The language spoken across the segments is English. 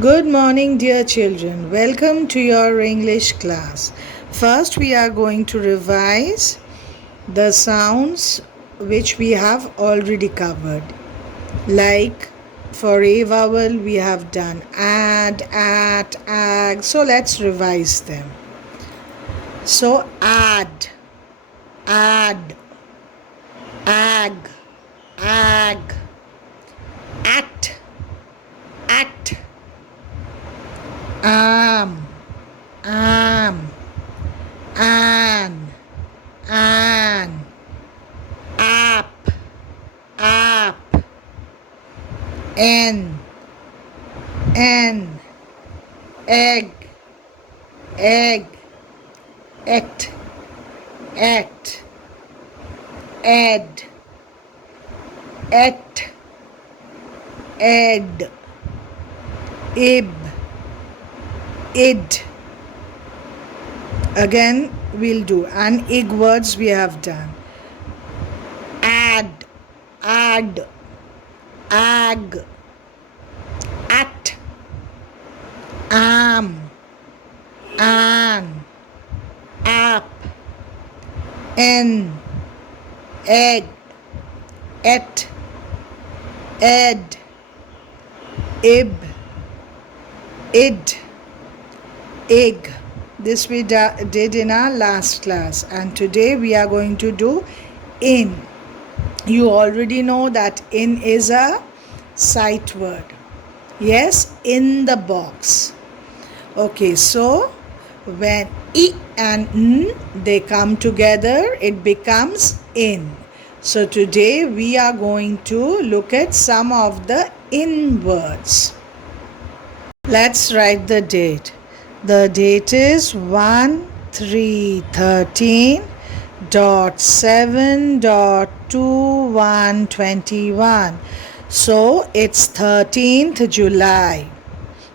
Good morning, dear children. Welcome to your English class. First, we are going to revise the sounds which we have already covered. Like for A vowel, we have done ad, at, ag. So, let's revise them. So, add, ag, ag, at, am, an, app, n, egg, et, ed, ed, ib, id. Again, we'll do. And ig words we have done. Add, ag, at, am, an, app, en, egg, et, ed, ib, id, ig. This we did in our last class, and today we are going to do in. You already know that in is a sight word. Yes, in the box. Okay, so when I and N they come together, it becomes in. So today we are going to look at some of the in words. Let's write the date. The date is 1/3/13.7.2121. So it's 13th July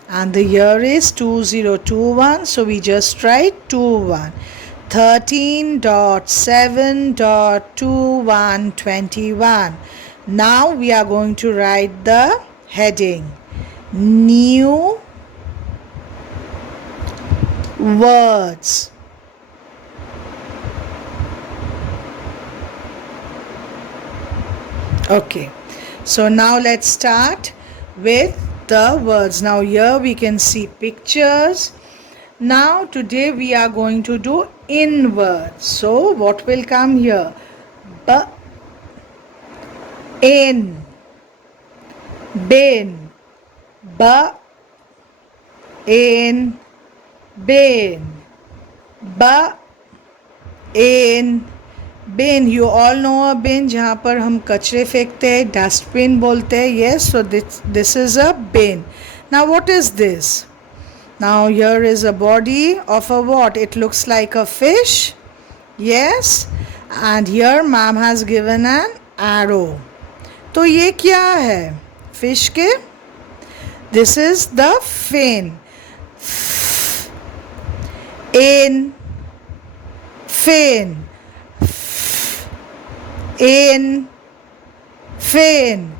and the year is 2021. So we just write 21. 13.7.2121. Now we are going to write the heading. New words. Okay, so now let's start with the words. Now here we can see pictures. Now today we are going to do in words. So what will come here? B, in, bin, b, in, bin, b, in, bin. You all know a bin जहाँ पर हम कचरे फेंकते हैं, dustbin बोलते हैं. Yes, so this is a bin. Now what is this? Now here is a body of a what? It looks like a fish. Yes, and here ma'am has given an arrow. तो ये क्या है? Fish के? This is the fin. In, fin, in, fin,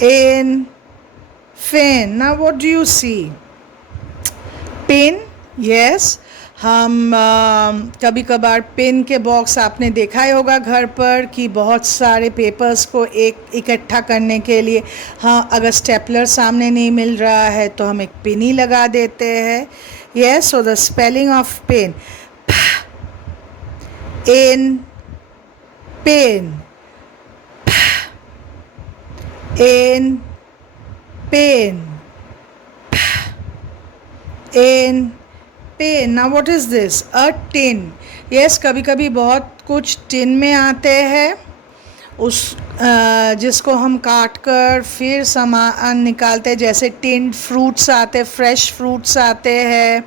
in, fin. Now what do you see? Pin. Yes, हम कभी कभार pen के box आपने देखा ही होगा घर पर कि बहुत सारे पेपर्स को एक इकट्ठा करने के लिए. हाँ, अगर स्टेपलर सामने नहीं मिल रहा है तो हम एक पिन ही लगा देते हैं. Yes, so the spelling of pin. In, pin. In, pin. In, pin. Now what is this? A tin. Yes, कभी कभी बहुत कुछ टिन में आते हैं, उस जिसको हम काट कर फिर सामान निकालते हैं. जैसे टिन्ड फ्रूट्स आते, फ्रेश फ्रूट्स आते हैं.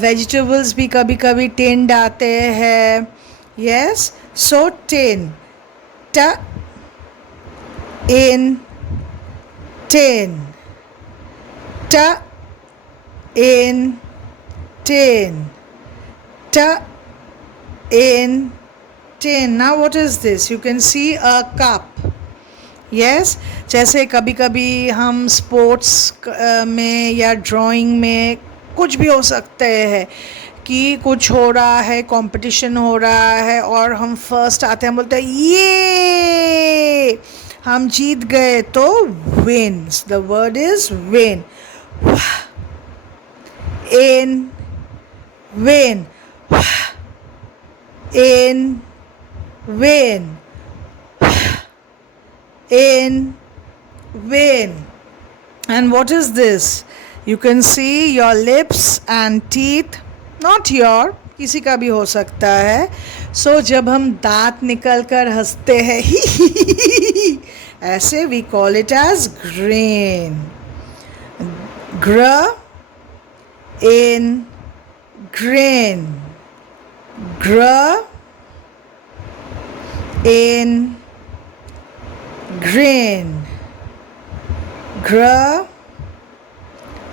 वेजिटेबल्स भी कभी कभी टिन्ड आते हैं. यस, सो टिन, ट, इन, टिन, ट, इन, tin, t, in, tin. Now what is this? You can see a cup. Yes जैसे कभी कभी हम स्पोर्ट्स में या ड्राइंग में कुछ भी हो सकते हैं कि कुछ हो रहा है, कंपटीशन हो रहा है और हम फर्स्ट आते हैं, हम बोलते हैं ये हम जीत गए, तो wins, the word is win, in win, in win, in vain. And what is this? You can see your lips and teeth, not your, किसी का भी हो सकता है. So जब हम दांत निकल कर हंसते हैं ऐसे we call it as grin. Gr in grin. Gr in grin. Gr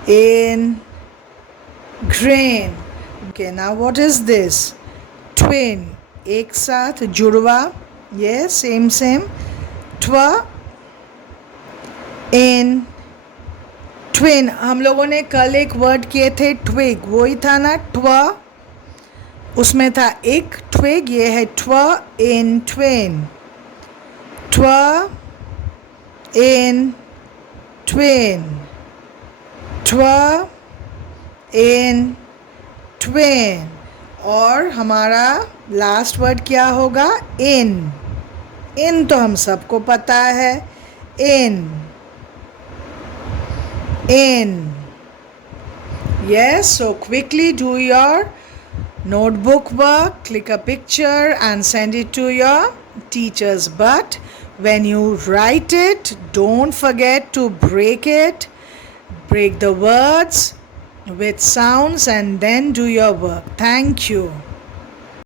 in grin. Okay, now what is this? Twin. एक साथ जुड़वा. Yes, same. Twa in twin. हम लोगों ने कल एक वर्ड किए थे twig, वही था ना twa, उसमें था एक twig, ये है twa in twin. Twa in twin. Twa in twin. और हमारा लास्ट वर्ड क्या होगा? इन. इन तो हम सबको पता है. इन. इन. Yes, so quickly do your notebook work, click a picture and send it to your teachers. But when you write it, don't forget to break it. Break the words with sounds and then do your work. Thank you.